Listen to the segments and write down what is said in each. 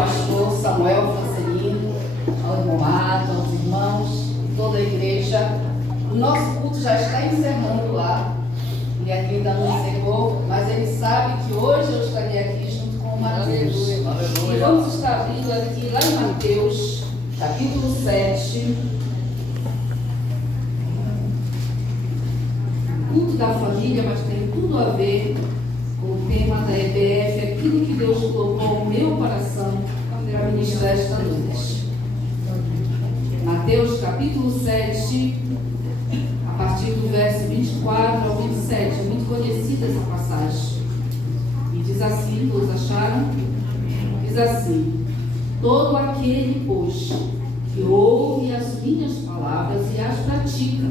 pastor Samuel Francelino, ao irmão Ato, aos irmãos, toda a igreja. O nosso culto já está encerrando lá, e aqui ainda não encerrou, mas ele sabe que hoje eu estarei aqui junto com o Mateus. E vamos estar abrindo aqui lá em Mateus, capítulo 7. Culto da família, mas tem tudo a ver com o tema da EBF, aquilo que Deus colocou no meu coração para ministrar esta noite. Mateus capítulo 7, a partir do verso 24 ao 27, é muito conhecida essa passagem. E diz assim, todos acharam? Diz assim: todo aquele, pois, que ouve as minhas palavras e as pratica,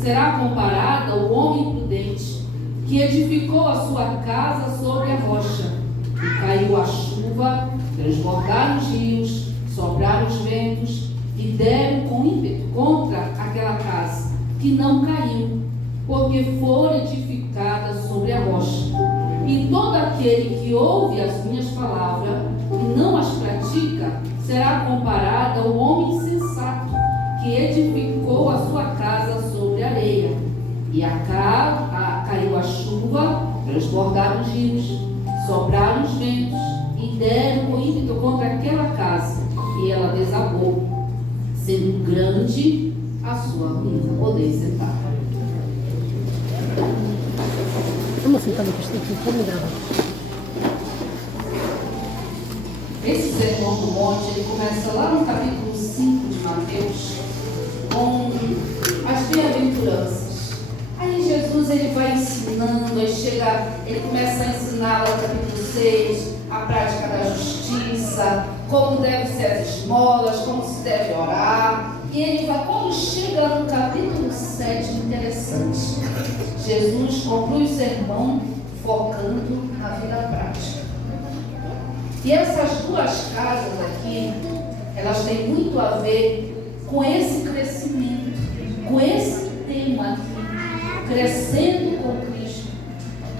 será comparado ao homem prudente, que edificou a sua casa sobre a rocha. E caiu a chuva, transbordaram os rios, sopraram os ventos, e deram com ímpeto contra aquela casa, que não caiu, porque fora edificada sobre a rocha. E todo aquele que ouve as minhas palavras e não as pratica, será comparado ao homem insensato, que edificou a sua casa sobre a areia. E caiu a chuva, transbordaram os rios, sopraram os ventos, e deram com ímpeto contra aquela casa, e ela desabou, sendo grande a sua ruína. Podem sentar. Vamos sentar no posto aqui, vamos gravar. Esse sermão do monte, ele começa lá no capítulo 5 de Mateus, com as bem-aventuranças. Aí Jesus ele vai ensinando, ele começa a ensinar lá no capítulo 6, a prática da justiça, como deve ser as esmolas, como se deve orar. E ele vai, quando chega no capítulo 7, interessante, Jesus conclui o sermão focando na vida prática. E essas duas casas aqui, elas têm muito a ver com esse crescimento, com esse tema aqui, crescendo com Cristo.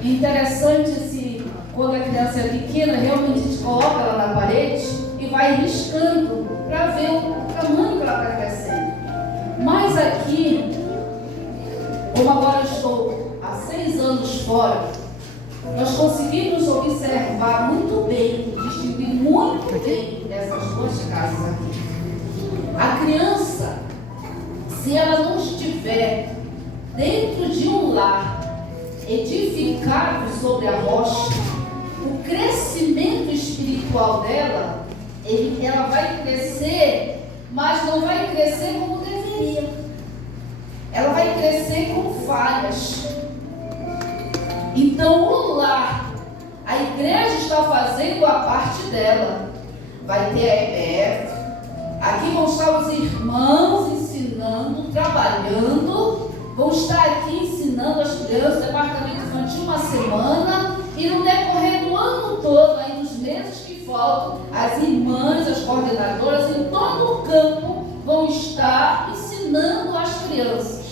Interessante quando a criança é pequena, realmente a gente coloca ela na parede e vai riscando para ver o tamanho que ela está crescendo. Mas aqui, como agora eu estou há 6 anos fora, nós conseguimos observar muito bem, distinguir muito bem essas duas casas aqui. A criança, se ela não estiver dentro de um lar edificado sobre a rocha, o crescimento espiritual dela, ela vai crescer, mas não vai crescer como deveria. Ela vai crescer com falhas. Então o lar, a igreja está fazendo a parte dela. Vai ter a EBF, aqui vão estar os irmãos ensinando, trabalhando, vão estar aqui ensinando as crianças, departamento infantil, uma semana, e no decorrer do ano todo, aí nos meses que faltam, as irmãs, as coordenadoras em todo o campo vão estar ensinando as crianças.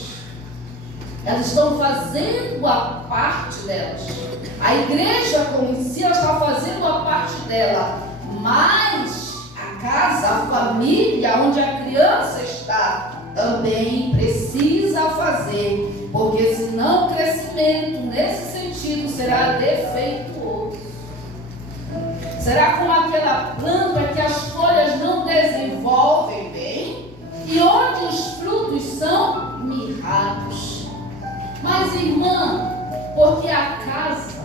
Elas estão fazendo a parte delas. A igreja como em si, ela está fazendo a parte dela, mas a casa, a família onde a criança está, também precisa fazer, porque senão o crescimento nesse sentido será defeituoso. Será como aquela planta que as folhas não desenvolvem bem e onde os frutos são mirrados. Mas, irmã, porque a casa,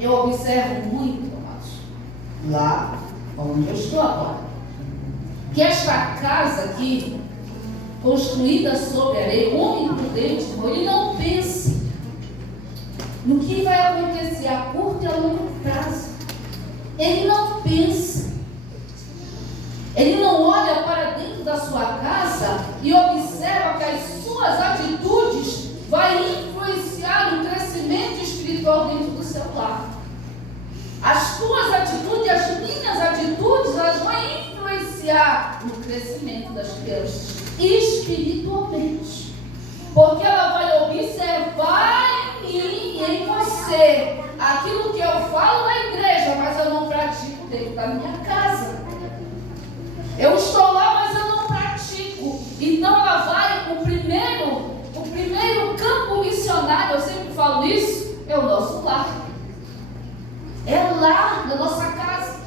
eu observo muito, amados, lá onde eu estou agora, que esta casa aqui, construída sobre areia, o homem prudente, ele não pensa no que vai acontecer a curto e a longo prazo. Ele não pensa. Ele não olha para dentro da sua casa e observa que as suas atitudes vai influenciar no crescimento espiritual dentro do seu lar. As tuas atitudes, as minhas atitudes, elas vão influenciar no crescimento das crianças espiritualmente, porque ela vai observar em mim e em você aquilo que eu falo na igreja, mas eu não pratico dentro da minha casa. da nossa casa.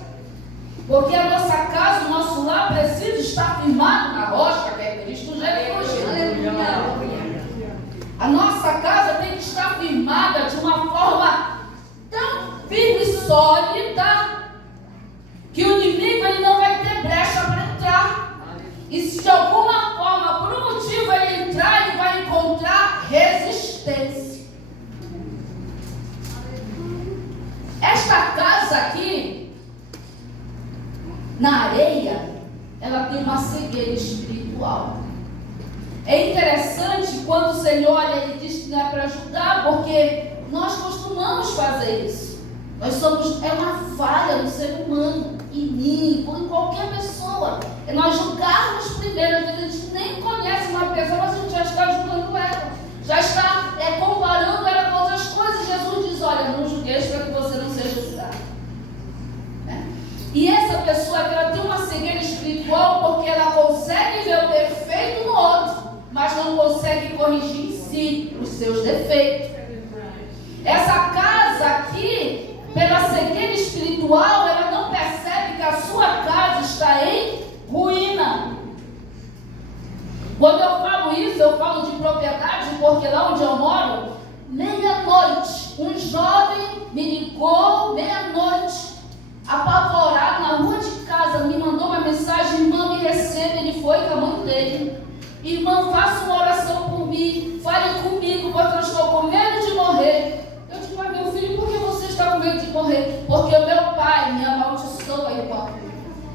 Porque a nossa casa, o nosso lar precisa estar firmado na rocha, que é Cristo Jesus. A nossa casa tem que estar firmada de uma forma tão firme e sólida que o inimigo ele não vai ter brecha para entrar. E se de alguma forma, por um motivo ele entrar, ele vai encontrar resistência. Esta casa aqui, na areia, ela tem uma cegueira espiritual. É interessante quando o Senhor olha, ele diz que não é para ajudar, porque nós costumamos fazer isso. É uma falha no ser humano, em mim, ou em qualquer pessoa. É nós julgarmos primeiro. Às vezes a gente nem conhece uma pessoa, mas a gente já está julgando ela. Já está comparando ela com outras coisas. Jesus diz, olha, não julgueis para que você não seja julgado. E essa pessoa ela tem uma cegueira espiritual porque ela consegue ver o defeito no outro, mas não consegue corrigir em si os seus defeitos. Essa casa aqui, pela cegueira espiritual, ela não percebe que a sua casa está em ruína. Quando eu falo isso, eu falo de propriedade, porque lá onde eu moro, meia-noite, um jovem me ligou, meia-noite, apavorado, na rua de casa, me mandou uma mensagem, irmã, me recebe, ele foi com a mãe dele. Irmã, faça uma oração por mim, fale comigo, porque eu estou com medo de morrer. Eu digo, mas meu filho, por que você está com medo de morrer? Porque o meu pai me amaldiçoa, irmã.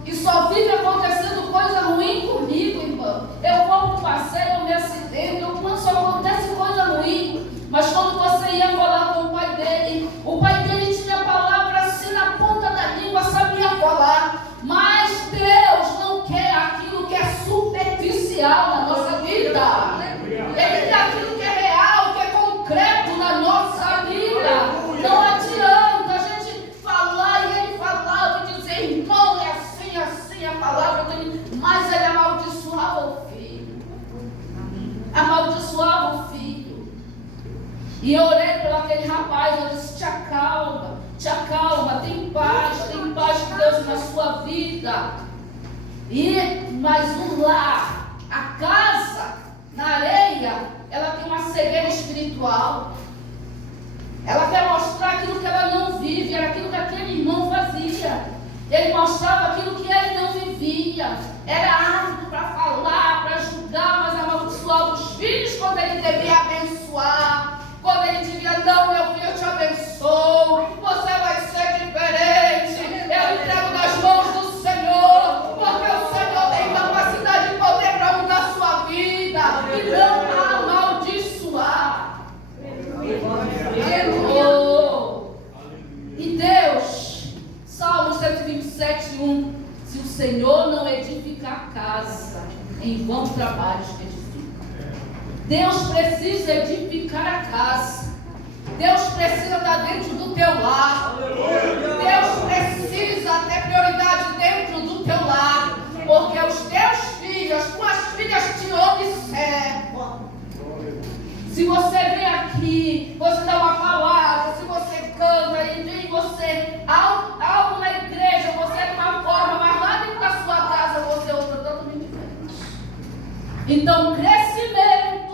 E só vive acontecendo coisa ruim comigo, irmã. Eu vou para o passeio, eu me acidento, só acontece coisa ruim. Mas quando você ia falar com o pai dele tinha a palavra assim na ponta da língua, sabia falar. Mas Deus não quer aquilo que é superficial na nossa vida. Ele quer aquilo que é real, que é concreto na nossa vida. Não adianta a gente falar e ele falava e dizer, irmão, é assim, assim a palavra dele. Mas ele amaldiçoava o filho. Amaldiçoava o filho. E eu orei pelo aquele rapaz, eu disse, te acalma, tem paz de Deus na sua vida. Mas o lar, a casa, na areia, ela tem uma cegueira espiritual. Ela quer mostrar aquilo que ela não vive, era aquilo que aquele irmão fazia. Ele mostrava aquilo que ele não vivia. Era ávido para falar, para julgar, mas amaldiçoava os filhos quando ele devia abençoar. Quando ele dizia, não, meu filho, eu te abençoo, você vai ser diferente, eu entrego nas mãos do Senhor, porque o Senhor tem capacidade de poder para mudar a sua vida, e não amaldiçoar. E Deus, Salmo 127:1, se o Senhor não edificar a casa, em vão trabalhos que edifica. Deus precisa edificar a casa. Deus precisa estar dentro do teu lar. Deus precisa ter prioridade dentro do teu lar. Porque os teus filhos, as tuas filhas te observam. Se você vem aqui, você dá uma palavra, se você canta e vem você algo na igreja, você é de uma forma, mas lá dentro da sua casa você é outra totalmente diferente. Então, crescimento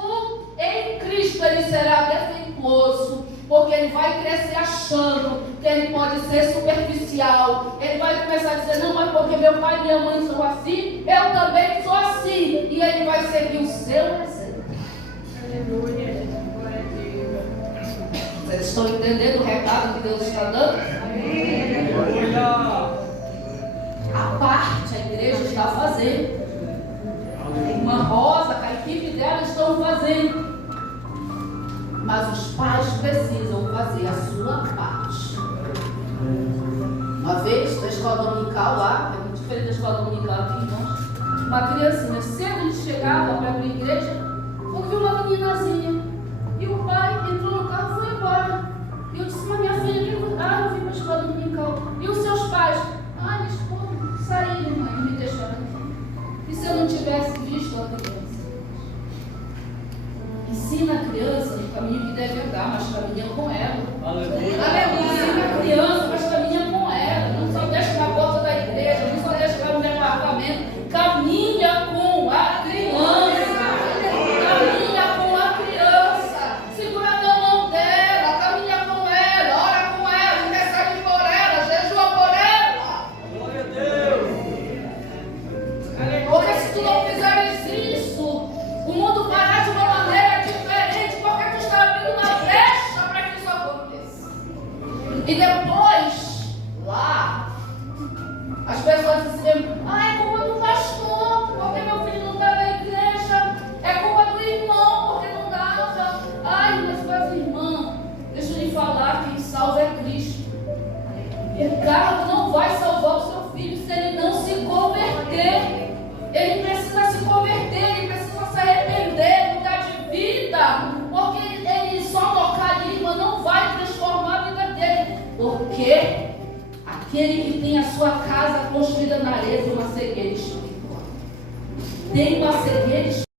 em Cristo ele será defeituoso, porque ele vai crescer achando que ele pode ser superficial. Ele vai começar a dizer, não, mas porque meu pai e minha mãe são assim, eu também sou assim. E ele vai seguir o seu exemplo. Vocês estão entendendo o recado que Deus está dando? A parte a igreja está fazendo. A irmã Rosa, com a equipe dela estão fazendo. Mas os pais precisam fazer a sua parte. Uma vez, na escola dominical lá, é muito diferente da escola dominical aqui, irmãos. Uma criancinha cedo ele chegava para a igreja, quando viu uma meninazinha. E o pai entrou no carro e foi embora. E eu disse, mas minha filha, eu vim para a escola dominical. E os seus pais? Eles foram, saíram, mãe, e me deixaram aqui. E se eu não tivesse visto a criança? Ensina a criança no caminho que deve andar, mas caminha com ela. Ensina a criança, mas caminha com ela. E depois, lá, as pessoas dizem, é culpa do pastor, porque meu filho não está na igreja. É culpa do irmão, porque não dava. Mas irmã, deixa eu lhe falar, quem salva é Cristo. O carro não vai salvar o seu filho se ele não se converter. Ele precisa se converter, ele precisa se arrepender, mudar de vida. Porque ele só tocar ali, irmã, não vai transformar a vida dele. Porque aquele que tem a sua casa construída na areia tem uma cegueira espiritual. Tem uma cegueira espiritual.